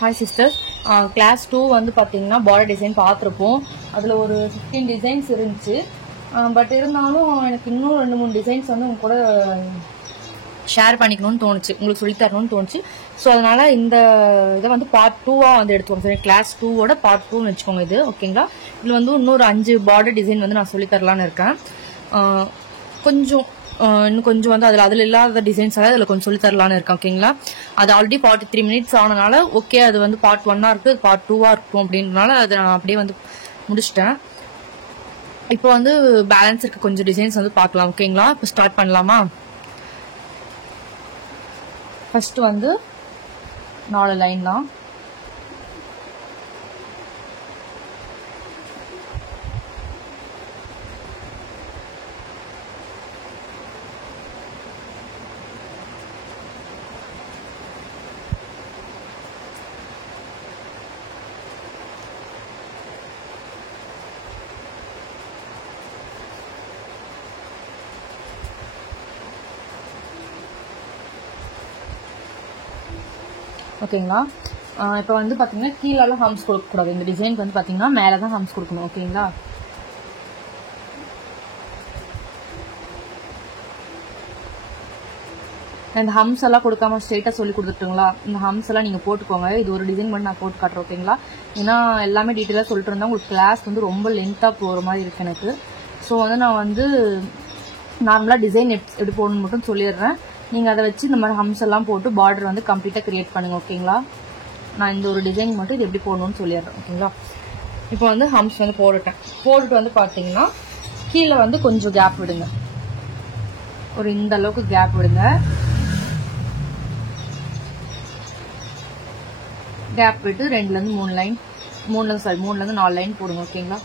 Hi sisters, class 2 வந்து பார்த்தீங்கன்னா border design பார்த்துருப்போம். அதில் ஒரு 15 டிசைன்ஸ் இருந்துச்சு. பட் இருந்தாலும் எனக்கு இன்னும் 2-3 டிசைன்ஸ் வந்து உங்க கூட ஷேர் பண்ணிக்கணும்னு தோணுச்சு, உங்களுக்கு சொல்லித்தரணும்னு தோணுச்சு. ஸோ அதனால் இந்த இதை வந்து பார்ட் 2வாக வந்து எடுத்துக்கோங்க. சரி, கிளாஸ் 2வோட பார்ட் 2ன்னு வச்சுக்கோங்க இது. ஓகேங்களா? இதில் வந்து இன்னொரு 5 பார்டர் டிசைன் வந்து நான் சொல்லித்தரலான்னு இருக்கேன். இன்னும் கொஞ்சம் வந்து அதில் இல்லாத டிசைன்ஸ் எல்லாம் இதில் கொஞ்சம் சொல்லித்தரலான்னு இருக்கேன். ஓகேங்களா? அது ஆல்ரெடி 43 மினிட்ஸ் ஆனனால ஓகே, அது வந்து பார்ட் 1ஆக இருக்குது, பார்ட் 2வாக இருக்கும் அப்படின்றனால அதை நான் அப்படியே வந்து முடிச்சிட்டேன். இப்போ வந்து பேலன்ஸ் இருக்க கொஞ்சம் டிசைன்ஸ் வந்து பார்க்கலாம். ஓகேங்களா? இப்போ ஸ்டார்ட் பண்ணலாமா? ஃபர்ஸ்ட் வந்து 4 லைன் தான். ஓகேங்களா? இப்போ வந்து பார்த்தீங்கன்னா கீழெல்லாம் ஹம்ஸ் கொடுக்கக்கூடாது. இந்த டிசைனுக்கு வந்து பார்த்தீங்கன்னா மேலே தான் ஹம்ஸ் கொடுக்கணும். ஓகேங்களா? இந்த ஹம்ஸ் எல்லாம் கொடுக்காம ஸ்ட்ரெயிட்டாக சொல்லி கொடுத்துட்டுங்களா? இந்த ஹம்ஸ் எல்லாம் நீங்கள் போட்டுக்கோங்க. இது ஒரு டிசைன் பண்ணி நான் போட்டு காட்டுறேன். ஓகேங்களா? ஏன்னா எல்லாமே டீட்டெயிலாக சொல்லிட்டு இருந்தால் உங்களுக்கு கிளாஸ் வந்து ரொம்ப லென்த்தாக போகிற மாதிரி இருக்கு எனக்கு. ஸோ வந்து நான் வந்து நார்மலாக டிசைன் எப்படி போடணும்னு மட்டும் சொல்லிடுறேன். நீங்கள் அதை வச்சு இந்த மாதிரி ஹம்ஸ் எல்லாம் போட்டு பார்டர் வந்து கம்ப்ளீட்டாக கிரியேட் பண்ணுங்கள். ஓகேங்களா? நான் இந்த ஒரு டிசைன் மட்டும் இது எப்படி போடணும்னு சொல்லிடுறேன். ஓகேங்களா? இப்போ வந்து ஹம்ஸ் வந்து போட்டுட்டு வந்து பார்த்தீங்கன்னா கீழே வந்து கொஞ்சம் கேப் விடுங்க. ஒரு இந்த அளவுக்கு கேப் விடுங்க. கேப் விட்டு 2லேருந்து 3 லைன், 3லேருந்து 4 லைன் போடுங்க. ஓகேங்களா?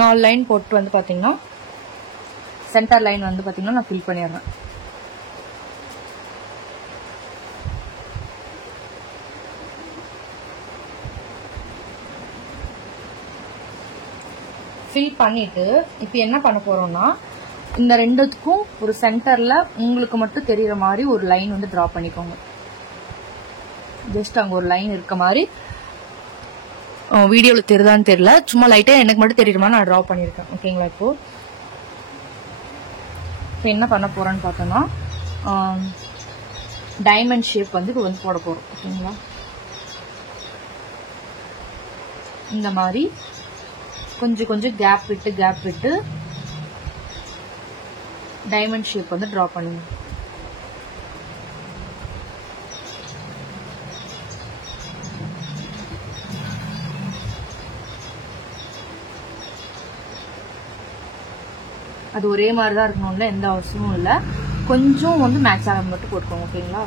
நாலு லைன் போட்டு வந்து பார்த்தீங்கன்னா சென்டர் லைன் வந்து பார்த்தீங்கன்னா நான் ஃபில் பண்ணிடுறேன். ஃபில் பண்ணிட்டு இப்போ என்ன பண்ண போறோம்னா இந்த ரெண்டுத்துக்கும் ஒரு சென்டர்ல உங்களுக்கு மட்டும் தெரியுற மாதிரி ஒரு லைன் வந்து டிரா பண்ணிக்கோங்க. ஜஸ்ட் அங்கே ஒரு லைன் இருக்க மாதிரி, வீடியோவில் தெரியுதான்னு தெரியல, சும்மா லைட்டாக எனக்கு மட்டும் தெரியுற மாதிரி நான் ட்ரா பண்ணியிருக்கேன். ஓகேங்களா? இப்போ என்ன பண்ண போறேன்னு பார்த்தோன்னா டைமண்ட் ஷேப் வந்து இப்போ வந்து போட போகிறோம். ஓகேங்களா? இந்த மாதிரி கொஞ்சம் கொஞ்சம் கேப் விட்டு டைமண்ட் ஷேப் வந்து ட்ரா பண்ணுங்க. அது ஒரே மாதிரி தான் இருக்கணும்ல, எந்த அவசியமும் இல்லை. கொஞ்சம் வந்து மேட்ச் ஆக மட்டும் போட்டுக்கோங்க. ஓகேங்களா?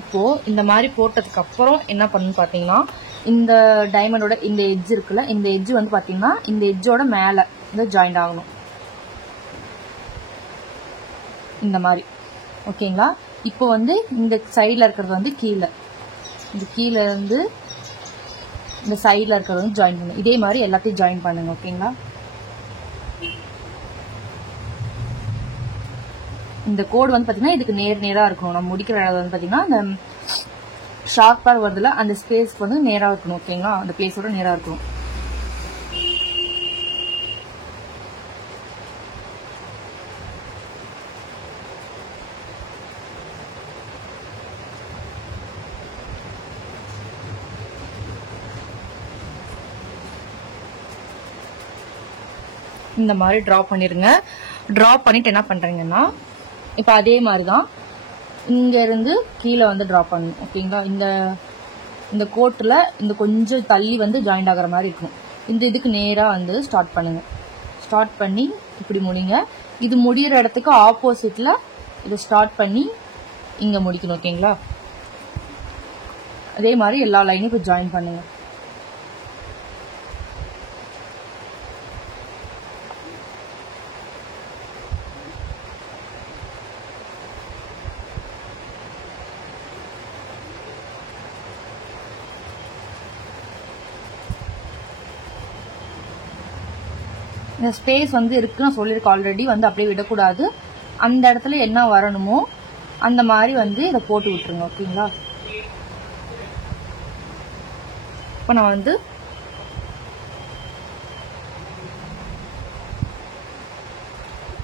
இப்போ இந்த மாதிரி போட்டதுக்கு அப்புறம் என்ன பண்ணணும்னு பார்த்தீங்கன்னா இந்த டைமண்டோட இந்த எட்ஜ் இருக்குல்ல, இந்த எட்ஜ் வந்து பார்த்தீங்கன்னா இந்த எட்ஜோட மேலே இந்த ஜாயிண்ட் ஆகணும் இந்த மாதிரி. ஓகேங்களா? இப்போ வந்து இந்த சைடில் இருக்கிறது வந்து கீழே இருந்து இந்த சைடில் இருக்கிறது வந்து ஜாயின் பண்ணுங்க. இதே மாதிரி எல்லாத்தையும் ஜாயின் பண்ணுங்க. ஓகேங்களா? இந்த கோடு வந்து பார்த்தீங்கன்னா இதுக்கு நேராக இருக்கணும். நம்ம முடிக்கிற இடம் வந்து பார்த்தீங்கன்னா இந்த ஷார்ப்பாக வருதுல அந்த ஸ்பேஸ்க்கு வந்து நேராக இருக்கணும். ஓகேங்களா? அந்த பிளேஸோட நேராக இருக்கணும். இந்த மாதிரி ட்ரா பண்ணிருங்க. ட்ரா பண்ணிட்டு என்ன பண்றீங்கன்னா இப்போ அதே மாதிரி தான் இங்க இருந்து கீழே வந்து ட்ரா பண்ணணும். ஓகேங்களா? இந்த கோட்டில் இந்த கொஞ்சம் தள்ளி வந்து ஜாயிண்ட் ஆகிற மாதிரி இருக்கும். இந்த இதுக்கு நேராக வந்து ஸ்டார்ட் பண்ணுங்க. ஸ்டார்ட் பண்ணி இப்படி முடிங்க. இது முடிகிற இடத்துக்கு ஆப்போசிட்ல இதை ஸ்டார்ட் பண்ணி இங்க முடிக்கணும். ஓகேங்களா? அதே மாதிரி எல்லா லைனையும் இப்போ ஜாயின் பண்ணுங்க. இந்த ஸ்பேஸ் வந்து இருக்கு நான் சொல்லியிருக்கேன் ஆல்ரெடி, வந்து அப்படியே விடக்கூடாது. அந்த இடத்துல என்ன வரணுமோ அந்த மாதிரி வந்து இதை போட்டு விட்டுருங்க. ஓகேங்களா? இப்போ நான் வந்து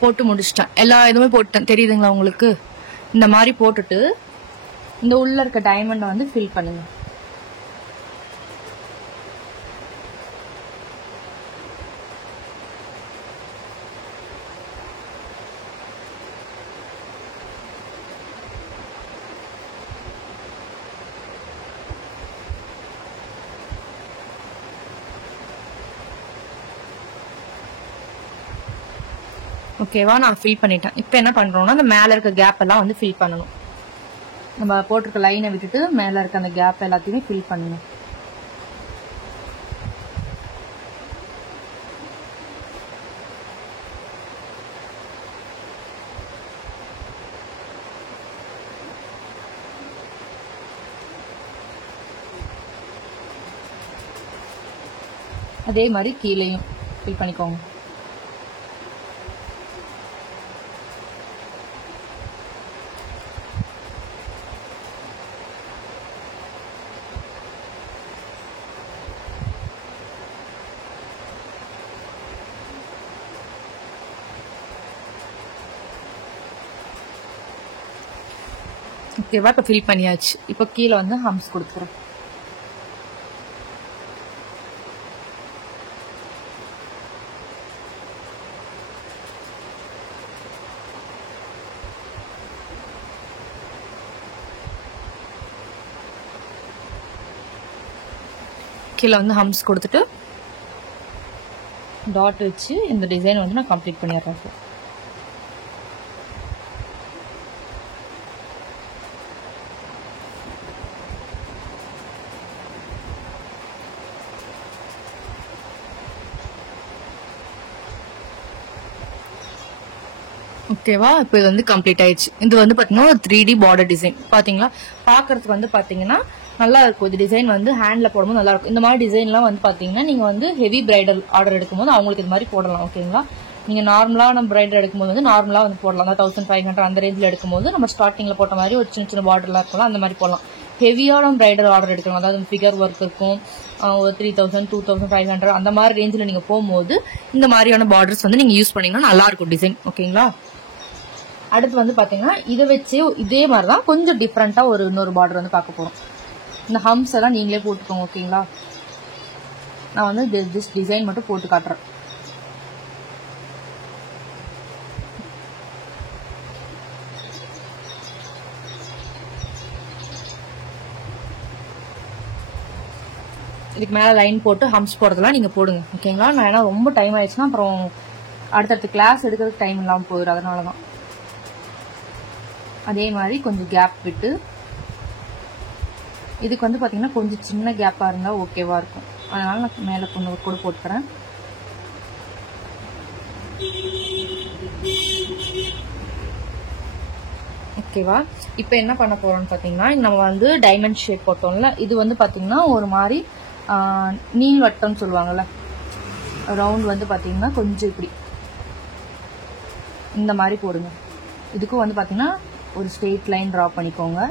போட்டு முடிச்சிட்டேன். எல்லா இதுவுமே போட்டேன், தெரியுதுங்களா உங்களுக்கு? இந்த மாதிரி போட்டுட்டு இந்த உள்ள இருக்க டைமண்டை வந்து ஃபில் பண்ணுங்க. ஓகேவா? நான் ஃபில் பண்ணிட்டேன். இப்போ என்ன பண்றோம்னா அந்த மேல இருக்க கேப் எல்லாம் வந்து ஃபில் பண்ணணும். நம்ம போட்டிருக்க லைனை விட்டுட்டு மேல இருக்க அந்த கேப் எல்லாத்தையுமே ஃபில் பண்ணுங்க. அதே மாதிரி கீழேயும் ஃபில் பண்ணிக்கோங்க. ஓகேவா? இப்போ ஃபில் பண்ணியாச்சு. இப்போ கீழே வந்து ஹம்ஸ் கொடுக்குறேன். கீழே வந்து ஹம்ஸ் கொடுத்துட்டு டாட் வச்சு இந்த டிசைன் வந்து நான் கம்ப்ளீட் பண்ணிடுறேன். ஓகேவா? இப்போ இது வந்து கம்ப்ளீட் ஆயிடுச்சு. இது வந்து பாத்தீங்கன்னா ஒரு 3D பார்டர் டிசைன். பாத்தீங்களா? பாக்குறதுக்கு வந்து பாத்தீங்கன்னா நல்லா இருக்கும். இது டிசைன் வந்து ஹேண்ட்ல போடும்போது நல்லா இருக்கும். இந்த மாதிரி டிசைன்லாம் வந்து பாத்தீங்கன்னா நீங்க வந்து ஹெவி பிரைடல் ஆர்டர் எடுக்கும்போது அவங்களுக்கு இது மாதிரி போடலாம். ஓகேங்களா? நீங்க நார்மலா நம்ம பிரைடல் எடுக்கும்போது வந்து நார்மலா வந்து போடலாம். 1500 அந்த ரேஞ்சில் எடுக்கும்போது நம்ம ஸ்டார்டிங்ல போட்ட மாதிரி ஒரு சின்ன சின்ன பார்டர்லாம் இருக்கலாம், அந்த மாதிரி போடலாம். ஹெவியான பிரைடல் ஆர்டர் எடுக்கணும், அதாவது ஃபிகர் ஒர்க் இருக்கும், ஒரு 3000 2500 அந்த மாதிரி ரேஞ்சில் நீங்க போகும்போது இந்த மாதிரியான பார்டர்ஸ் வந்து நீங்க யூஸ் பண்ணீங்கன்னா நல்லா இருக்கும் டிசைன். ஓகேங்களா? அடுத்து வந்து பாத்தீங்கன்னா இதை வச்சு இதே மாதிரிதான் கொஞ்சம் டிஃப்ரெண்டா ஒரு இன்னொரு பார்டர் வந்து பார்க்க போறோம். இந்த ஹம்ஸ் எல்லாம் நீங்களே போட்டுக்கோங்க. ஓகேங்களா? நான் வந்து திஸ் டிசைன் மட்டும் போட்டு காட்டுறேன். இதுக்கு மேல லைன் போட்டு ஹம்ஸ் போடுறதெல்லாம் நீங்க போடுங்க. ஓகேங்களா? நான் ஏன்னா ரொம்ப டைம் ஆயிடுச்சுன்னா அப்புறம் அடுத்தடுத்து கிளாஸ் எடுக்கிறதுக்கு டைம் இல்லாமல் போயிடும், அதனாலதான். அதே மாதிரி கொஞ்சம் கேப் விட்டு இதுக்கு வந்து பாத்தீங்கன்னா கொஞ்சம் சின்ன கேப்பா இருந்தா ஓகேவா இருக்கும், அதனால நான் மேல கொஞ்சம் கூட போட்டுக்கிறேன். ஓகேவா? இப்போ என்ன பண்ண போறோம்னு பாத்தீங்கன்னா நம்ம வந்து டைமண்ட் ஷேப் போட்டோம்ல, இது வந்து பாத்தீங்கன்னா ஒரு மாதிரி நீள்வட்டம் சொல்லுவாங்கல்ல, ரவுண்ட் வந்து பாத்தீங்கன்னா கொஞ்சம் இப்படி இந்த மாதிரி போடுங்க. இதுக்கும் வந்து பாத்தீங்கன்னா ஒரு ஸ்ட்ரெயிட் லைன் டிரா பண்ணிக்கோங்க.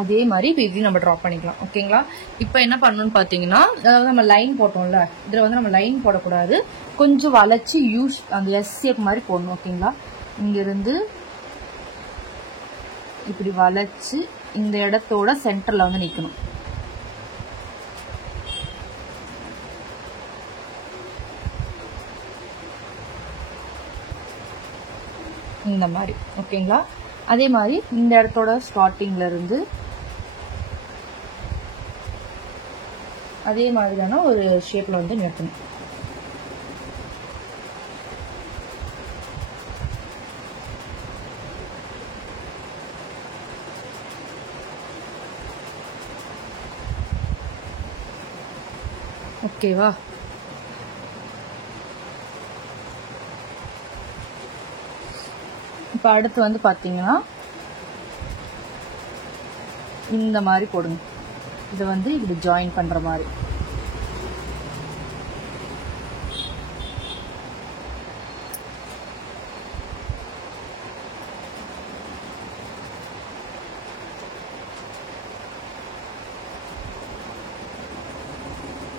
அதே மாதிரி இப்படி நம்ம டிரா பண்ணிக்கலாம். ஓகேங்களா? இப்போ என்ன பண்ணணும்னு பாத்தீங்கன்னா, அதாவது நம்ம லைன் போட்டோம்ல, இதுல வந்து நம்ம லைன் போடக்கூடாது, கொஞ்சம் வளைச்சு யூஸ் அந்த எஸ் ஷேப் மாதிரி போடணும். ஓகேங்களா? இங்க இருந்து இப்படி வளைச்சு இந்த இடத்தோட சென்டர்ல வந்து நிக்கணும். இந்த மாதிரி. ஓகேங்களா? அதே மாதிரி இந்த இடத்தோட ஸ்டார்டிங்ல இருந்து அதே மாதிரியான ஒரு ஷேப்ல வந்து நிறுத்தணும். ஓகேவா? இப்போ அடுத்து வந்து பார்த்தீங்கன்னா இந்த மாதிரி போடுங்க. இதை வந்து இப்படி ஜாயின் பண்ணுற மாதிரி.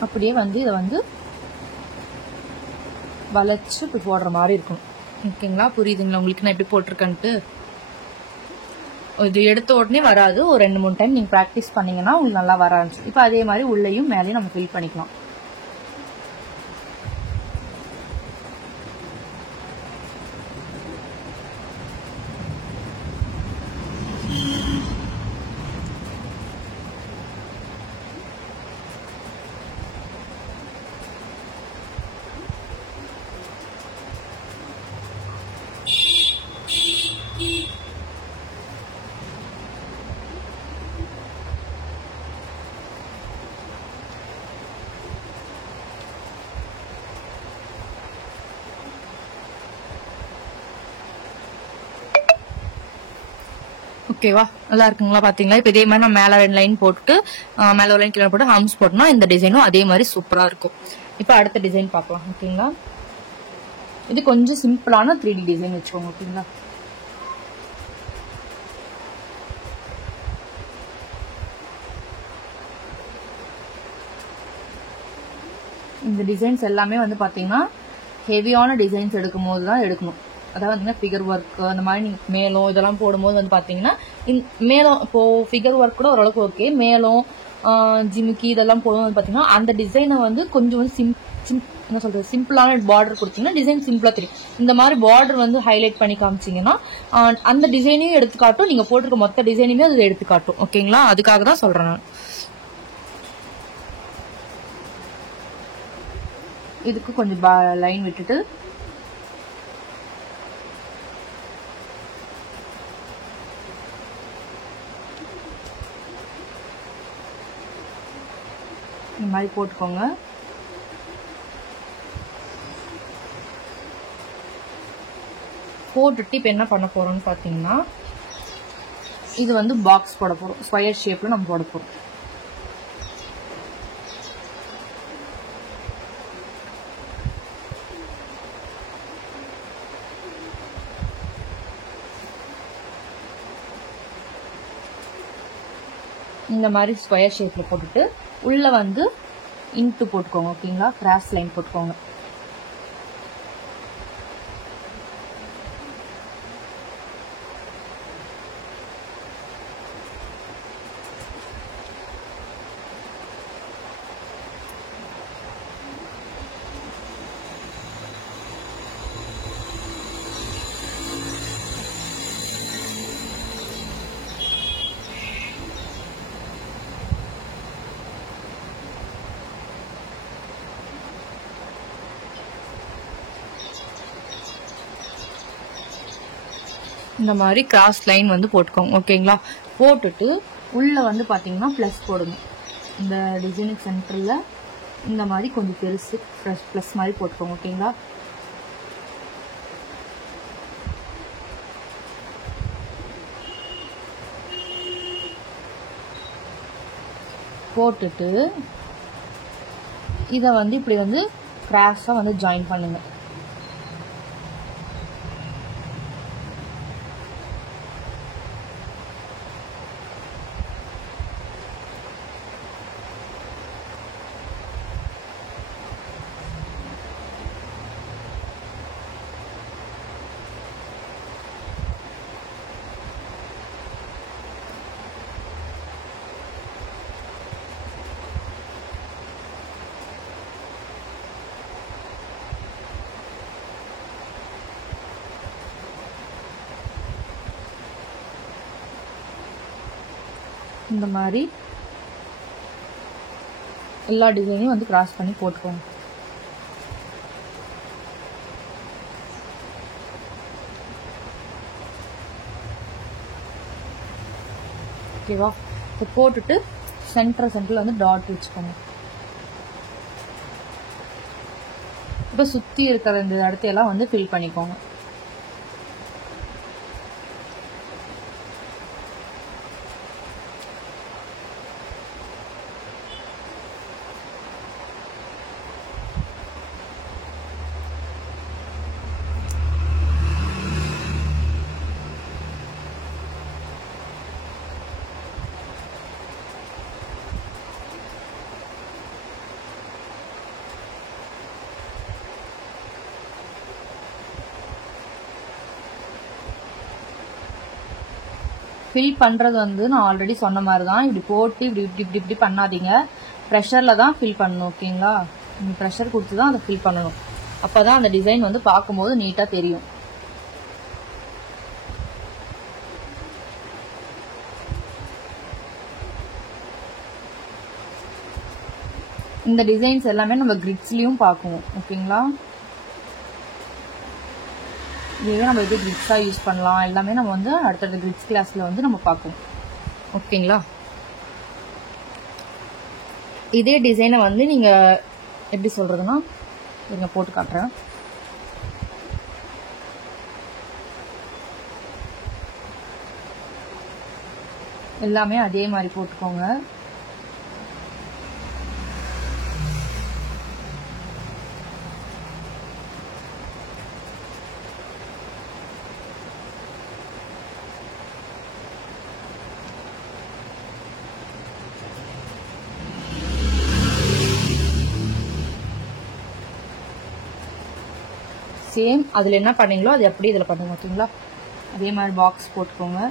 அப்படியே வந்து இதை வந்து வளைச்சு இப்படி போடுற மாதிரி இருக்கும். ஓகேங்களா? புரியுதுங்களா உங்களுக்கு நான் எப்படி போட்டிருக்கேன்ட்டு? இது எடுத்த உடனே வராது. ஒரு 2-3 டைம் நீங்கள் ப்ராக்டிஸ் பண்ணிங்கன்னா உங்களுக்கு நல்லா வர ஆரம்பிச்சு. இப்போ அதே மாதிரி உள்ளேயும் மேலேயும் நம்ம ஃபில் பண்ணிக்கலாம். ஓகேவா? நல்லா இருக்குங்களா? பாத்தீங்களா? இப்போ இதே மாதிரி நம்ம மேல 2 லைன் போட்டு மேல ஒரு லைன் கீழே போட்டு ஹம்ஸ் போட்டோம்னா இந்த டிசைனும் அதே மாதிரி சூப்பரா இருக்கும். இப்போ அடுத்த டிசைன் பார்க்கலாம். ஓகேங்களா? இது கொஞ்சம் சிம்பிளான 3D டிசைன் வச்சுக்கோங்க. ஓகேங்களா? இந்த டிசைன்ஸ் எல்லாமே வந்து பாத்தீங்கன்னா ஹெவியான டிசைன்ஸ் எடுக்கும் போது தான் எடுக்கணும். அதாவது ஃபிகர் ஒர்க் அந்த மாதிரி நீங்கள் மேலும் இதெல்லாம் போடும்போது வந்து பார்த்தீங்கன்னா மேலும் இப்போ ஃபிகர் ஒர்க் கூட ஓரளவுக்கு ஓகே. மேலும் ஜிமிக்கி இதெல்லாம் போடும்போது பார்த்தீங்கன்னா அந்த டிசைனை வந்து கொஞ்சம் வந்து என்ன சொல்றது, சிம்பிளான பார்டர் கொடுத்தீங்கன்னா டிசைன் சிம்பிளா தெரியும். இந்த மாதிரி பார்டர் வந்து ஹைலைட் பண்ணி காமிச்சிங்கன்னா அந்த டிசைனையும் எடுத்துக்காட்டும், நீங்க போட்டிருக்க மொத்த டிசைனையுமே அது எடுத்துக்காட்டும். ஓகேங்களா? அதுக்காக தான் சொல்றேன் நான். இதுக்கு கொஞ்சம் லைன் விட்டுட்டு இந்த மாதிரி போட்டுக்கோங்க. போட்டுட்டு இப்போ என்ன பண்ண போறோம்னு பார்த்தீங்கன்னா இது வந்து பாக்ஸ் போட போறோம். ஸ்கொயர் ஷேப்ல நம்ம போட போறோம். இந்த மாதிரி ஸ்கொயர் ஷேப்ல போட்டுட்டு உள்ள வந்து இன்ட்டு போட்டுக்கோங்க. ஓகேங்களா? கிராஸ் லைன் போட்டுக்கோங்க. இந்த மாதிரி கிராஸ் லைன் வந்து போட்டுக்கோங்க. ஓகேங்களா? போட்டுட்டு உள்ள வந்து பாத்தீங்கன்னா பிளஸ் போடுங்க. இந்த டிசைனுக்கு சென்டர்ல இந்த மாதிரி கொஞ்சம் பெருசு பிளஸ் மாதிரி போட்டுக்கோங்க. ஓகேங்களா? போட்டுட்டு இதை வந்து இப்படி வந்து கிராஸா வந்து ஜாயின் பண்ணுங்க. இந்த மாதிரி எல்லா டிசைனையும் வந்து கிராஸ் பண்ணி போட்டுக்கோங்க. ஓகேவா? இப்போ போட்டுட்டு சென்டர்ல வந்து டாட் வச்சுக்கோங்க. இப்போ சுற்றி இருக்கிற இந்த இடத்தையெல்லாம் வந்து ஃபில் பண்ணிக்கோங்க. ஃபில் பண்ணுறது வந்து நான் ஆல்ரெடி சொன்ன மாதிரி தான், இப்படி போட்டு இப்படி இப்படி இப்படி இப்படி பண்ணாதீங்க. ப்ரெஷரில் தான் ஃபில் பண்ணணும். ஓகேங்களா, நீங்கள் ப்ரெஷர் கொடுத்து தான் அதை ஃபில் பண்ணணும். அப்போ தான் அந்த டிசைன் வந்து பார்க்கும்போது நீட்டாக தெரியும். இந்த டிசைன்ஸ் எல்லாமே நம்ம கிரிட்ஸ்லயும் பார்க்குவோம். ஓகேங்களா, இதுவே நம்ம எப்படி கிரிட்ஸாக யூஸ் பண்ணலாம் எல்லாமே நம்ம வந்து அடுத்தடுத்த கிரிட்ஸ் கிளாஸில் வந்து நம்ம பார்க்குவோம். ஓகேங்களா, இதே டிசைனை வந்து நீங்கள் எப்படி சொல்கிறதுனா இங்கே போட்டு காட்டுறேன். எல்லாமே அதே மாதிரி போட்டுக்கோங்க. சேம் அதில் என்ன பண்ணீங்களோ அது அப்படியே இதில் பண்ணுங்க. ஓகேங்களா, அதே மாதிரி பாக்ஸ் போட்டுக்கோங்க.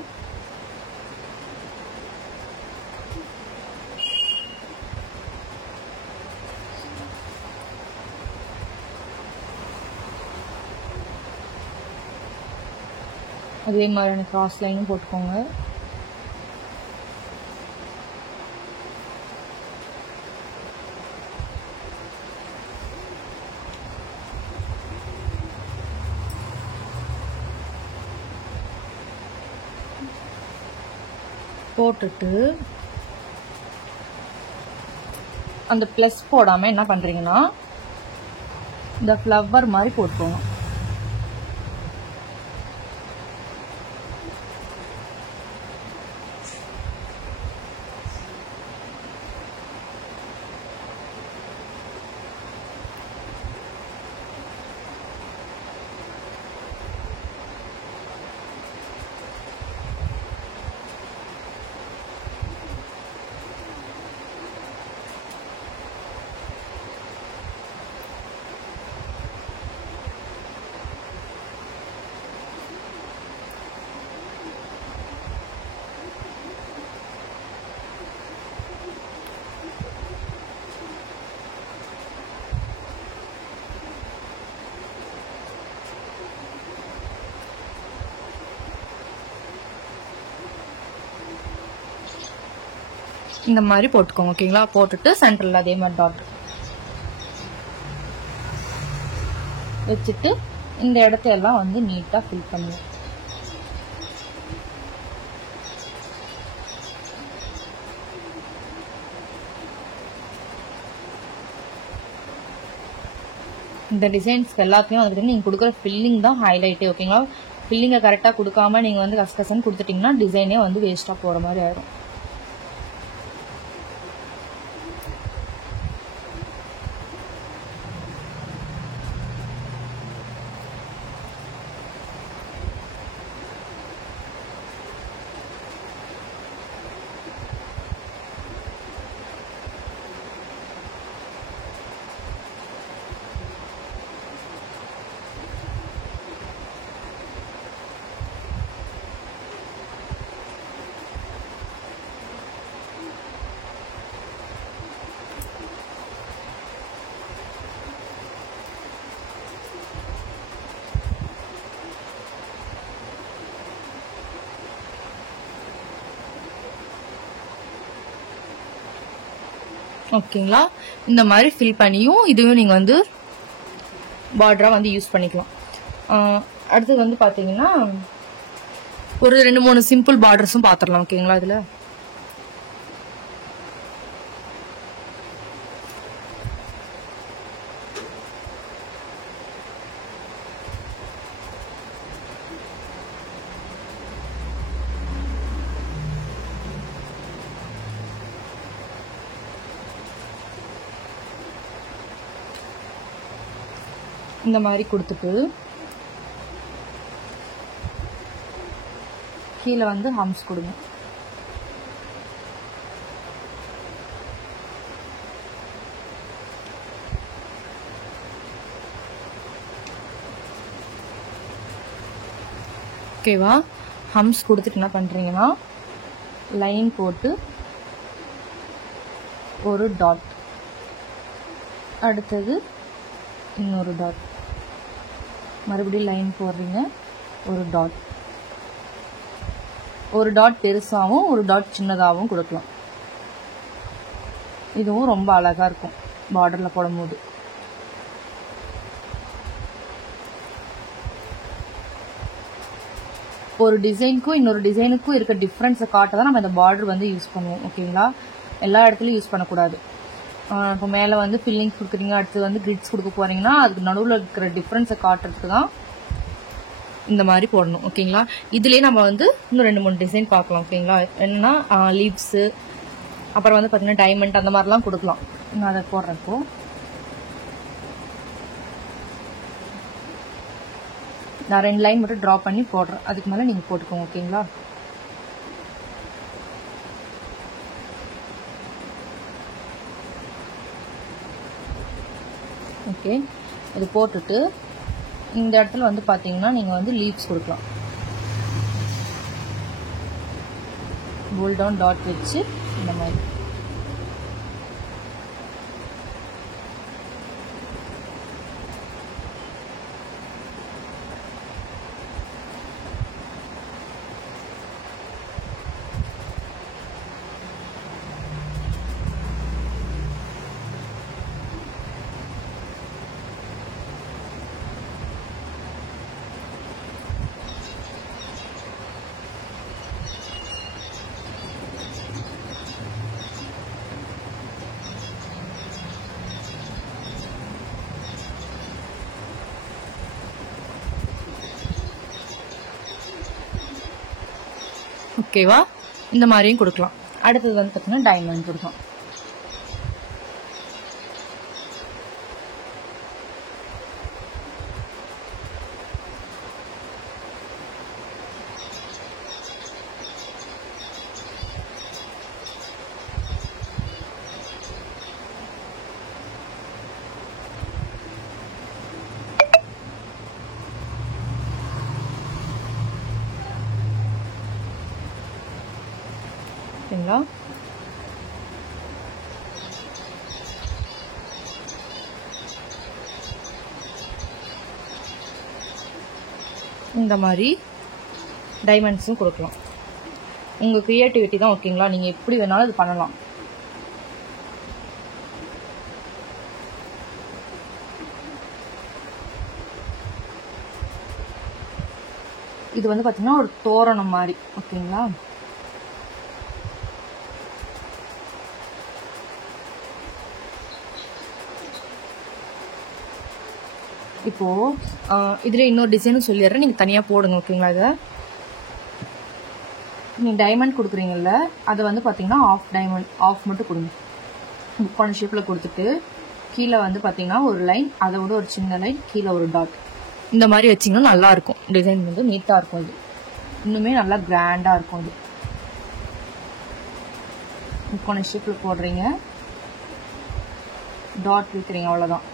அதே மாதிரி கிராஸ் லைனும் போட்டுக்கோங்க. போட்டுட்டு அந்த ப்ளஸ் போடாமல் என்ன பண்ணுறீங்கன்னா இந்த ஃப்ளவர் மாதிரி போட்டுக்கோங்க. இந்த மாதிரி போட்டுக்கோங்க. ஓகேங்களா, போட்டுட்டு சென்டரில் அதே மாதிரி டாட் வச்சுட்டு இந்த இடத்தையெல்லாம் வந்து நீட்டாக ஃபில் பண்ணுங்க. இந்த டிசைன்ஸ்க்கு எல்லாத்தையும் வந்துட்டு நீங்கள் கொடுக்குற ஃபில்லிங் தான் ஹைலைட்டே. ஓகேங்களா, ஃபில்லிங்கை கரெக்டாக கொடுக்காம நீங்கள் வந்து கசகசன்னு கொடுத்துட்டிங்கன்னா டிசைனே வந்து வேஸ்ட்டாக போகிற மாதிரி ஆயிடும். ஓகேங்களா, இந்த மாதிரி ஃபில் பண்ணியும் இதுவும் நீங்கள் வந்து பார்டராக வந்து யூஸ் பண்ணிக்கலாம். அடுத்து வந்து பார்த்தீங்கன்னா ஒரு 2-3 சிம்பிள் பார்டர்ஸும் பார்த்துடலாம். ஓகேங்களா, இதில் இந்த மாதிரி கொடுத்துட்டு கீழே வந்து ஹம்ஸ் கொடுங்க. ஓகேவா, ஹம்ஸ் கொடுத்துட்டு என்ன பண்ணுறீங்கன்னா லைன் போட்டு ஒரு டாட், அடுத்தது இன்னொரு டாட், மறுபடியும் லைன் போடுறீங்க, ஒரு டாட். ஒரு டாட் பெருசாகவும் ஒரு டாட் சின்னதாகவும் கொடுக்கலாம். இதுவும் ரொம்ப அழகா இருக்கும் பார்டர்ல போடும்போது. ஒரு டிசைனுக்கும் இன்னொரு டிசைனுக்கும் இருக்க டிஃப்ரென்ஸை காட்ட தான் நம்ம இந்த பார்டர் வந்து யூஸ் பண்ணுவோம். ஓகேங்களா, எல்லா இடத்துலையும் யூஸ் பண்ணக்கூடாது. இப்போ மேலே வந்து ஃபில்லிங்ஸ் கொடுக்குறீங்க, அடுத்து வந்து கிரிட்ஸ் கொடுக்க போறீங்கன்னா அதுக்கு நடுவில் இருக்கிற டிஃப்ரென்ஸை காட்டுறதுக்கு தான் இந்த மாதிரி போடணும். ஓகேங்களா, இதுலேயே நம்ம வந்து இன்னும் 2-3 டிசைன் பார்க்கலாம். ஓகேங்களா, என்னன்னா லீவ்ஸு, அப்புறம் வந்து பார்த்தீங்கன்னா டைமண்ட், அந்த மாதிரிலாம் கொடுக்கலாம். நான் அதை போடுறப்போ நான் 2 லைன் மட்டும் ட்ரா பண்ணி போடுறேன், அதுக்கு மேலே நீங்கள் போட்டுக்கோங்க. ஓகேங்களா, ஓகே. இது போட்டுட்டு இந்த இடத்துல வந்து பார்த்தீங்கன்னா நீங்கள் வந்து லீவ்ஸ் கொடுக்கலாம். போல்ட் டவுன் டாட் வச்சு இந்த மாதிரி ஓகேவா, இந்த மாதிரியும் கொடுக்கலாம். அடுத்தது வந்து பார்த்தீங்கன்னா டைமண்ட் கொடுக்கலாம். ஓகேங்களா, இந்த மாதிரி டைமண்ட்ஸும் கொடுக்கலாம். உங்கள் க்ரியேட்டிவிட்டி தான். ஓகேங்களா, நீங்கள் எப்படி வேணாலும் இது பண்ணலாம். இது வந்து பார்த்தீங்கன்னா ஒரு தோரணம் மாதிரி. ஓகேங்களா, இப்போ இதுல இன்னொரு டிசைனும் சொல்லிடுறேன், நீங்க தனியா போடுங்க. ஓகேங்களா, இதை நீங்க டைமண்ட் கொடுக்குறீங்கல்ல, அதை வந்து பாத்தீங்கன்னா ஆஃப் மட்டும் கொடுங்க. முக்கோண ஷேப்ல கொடுத்துட்டு கீழே வந்து பாத்தீங்கன்னா ஒரு லைன், அதை விட ஒரு சின்ன லைன், கீழே ஒரு டாட், இந்த மாதிரி வச்சிங்கன்னா நல்லா இருக்கும். டிசைன் வந்து நீட்டா இருக்கும். அது இன்னுமே நல்லா கிராண்டா இருக்கும். அது முக்கோண ஷேப்ல போடுறீங்க, டாட் வைக்கிறீங்க, அவ்வளவுதான்.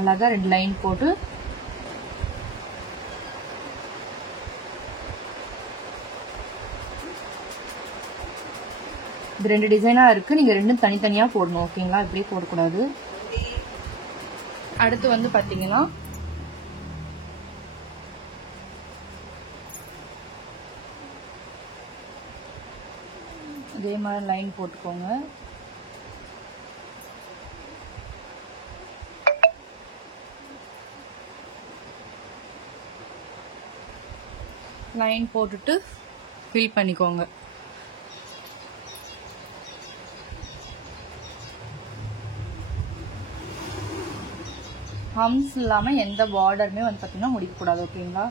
அழகா 2 லைன் போட்டு இது 2 டிசைனா இருக்கு. நீங்க 2 தனித்தனியா போடணும். ஓகேங்களா, இப்படியே போடக்கூடாது. அடுத்து வந்து பாத்தீங்கன்னா இதே மாதிரி லைன் போட்டுக்கோங்க. லைன் போட்டுட்டு ஃபில் பண்ணிக்கோங்க. ஹம்ஸ் இல்லாம எந்த பார்டருமே வந்து பாத்தீங்கன்னா முடிக்கக்கூடாது. ஓகேங்களா,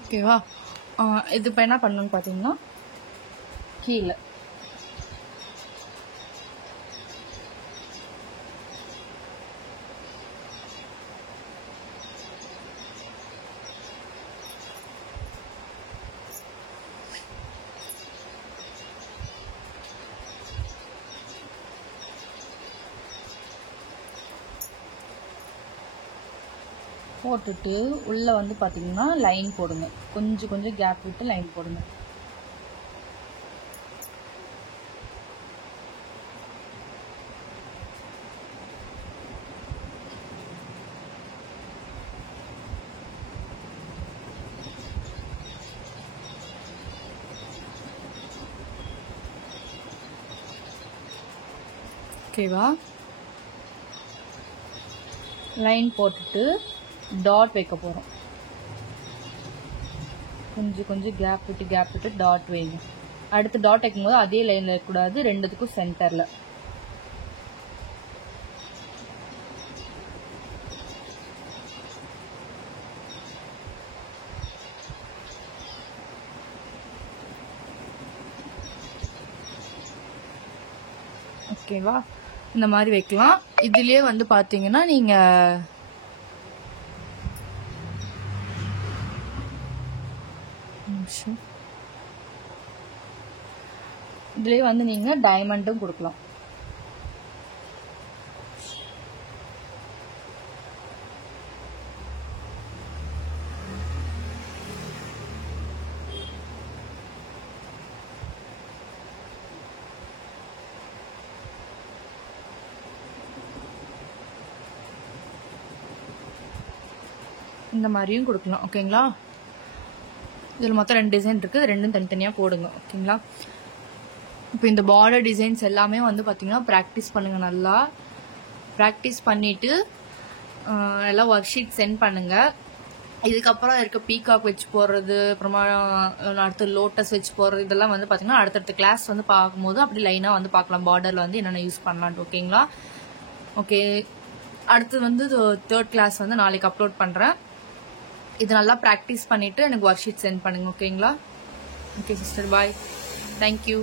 ஓகேவா. இது இப்போ என்ன பண்ணணும்னு பாத்தீங்கன்னா கீழே போட்டுட்டு உள்ளே வந்து பார்த்தீங்கன்னா லைன் போடுங்க. கொஞ்சம் கொஞ்சம் கேப் விட்டு லைன் போடுங்க. ஓகேவா? லைன் போட்டுட்டு டாட் வைக்க போகிறோம். கொஞ்சம் கொஞ்சம் கேப் விட்டு டாட் வைங்க. அடுத்து டாட் வைக்கும்போது அதே லைனில் இருக்கக்கூடாது, ரெண்டுத்துக்கும் சென்டரில். ஓகேவா? இந்த மாதிரி வைக்கலாம். இதுலயே வந்து பாத்தீங்கன்னா நீங்க இதுலயே வந்து நீங்க டைமண்டும் கொடுக்கலாம். இந்த மாதிரியும் கொடுக்கலாம். ஓகேங்களா? இதில் மொத்தம் 2 டிசைன் இருக்குது, ரெண்டும் தனித்தனியாக போடுங்க. ஓகேங்களா? இப்போ இந்த பார்டர் டிசைன்ஸ் எல்லாமே வந்து பார்த்தீங்கன்னா ப்ராக்டிஸ் பண்ணுங்கள். நல்லா ப்ராக்டிஸ் பண்ணிவிட்டு எல்லாம் ஒர்க் ஷீட் சென்ட் பண்ணுங்கள். இதுக்கப்புறம் இருக்க பீகாக் வச்சு போடுறது, அப்புறமா அடுத்து லோட்டஸ் வச்சு போடுறது, இதெல்லாம் வந்து பார்த்தீங்கன்னா அடுத்தடுத்த கிளாஸ் வந்து பார்க்கும்போது அப்படி லைனாக வந்து பார்க்கலாம் பார்டரில் வந்து என்னென்ன யூஸ் பண்ணலான்ட்டு. ஓகேங்களா? ஓகே, அடுத்து வந்து 3rd கிளாஸ் வந்து நாளைக்கு அப்லோட் பண்ணுறேன். இது நல்லா ப்ராக்டிஸ் பண்ணிவிட்டு எனக்கு ஒர்க் ஷீட் சென்ட் பண்ணுங்கள். ஓகேங்களா? ஓகே சிஸ்டர், பாய். தேங்க்யூ.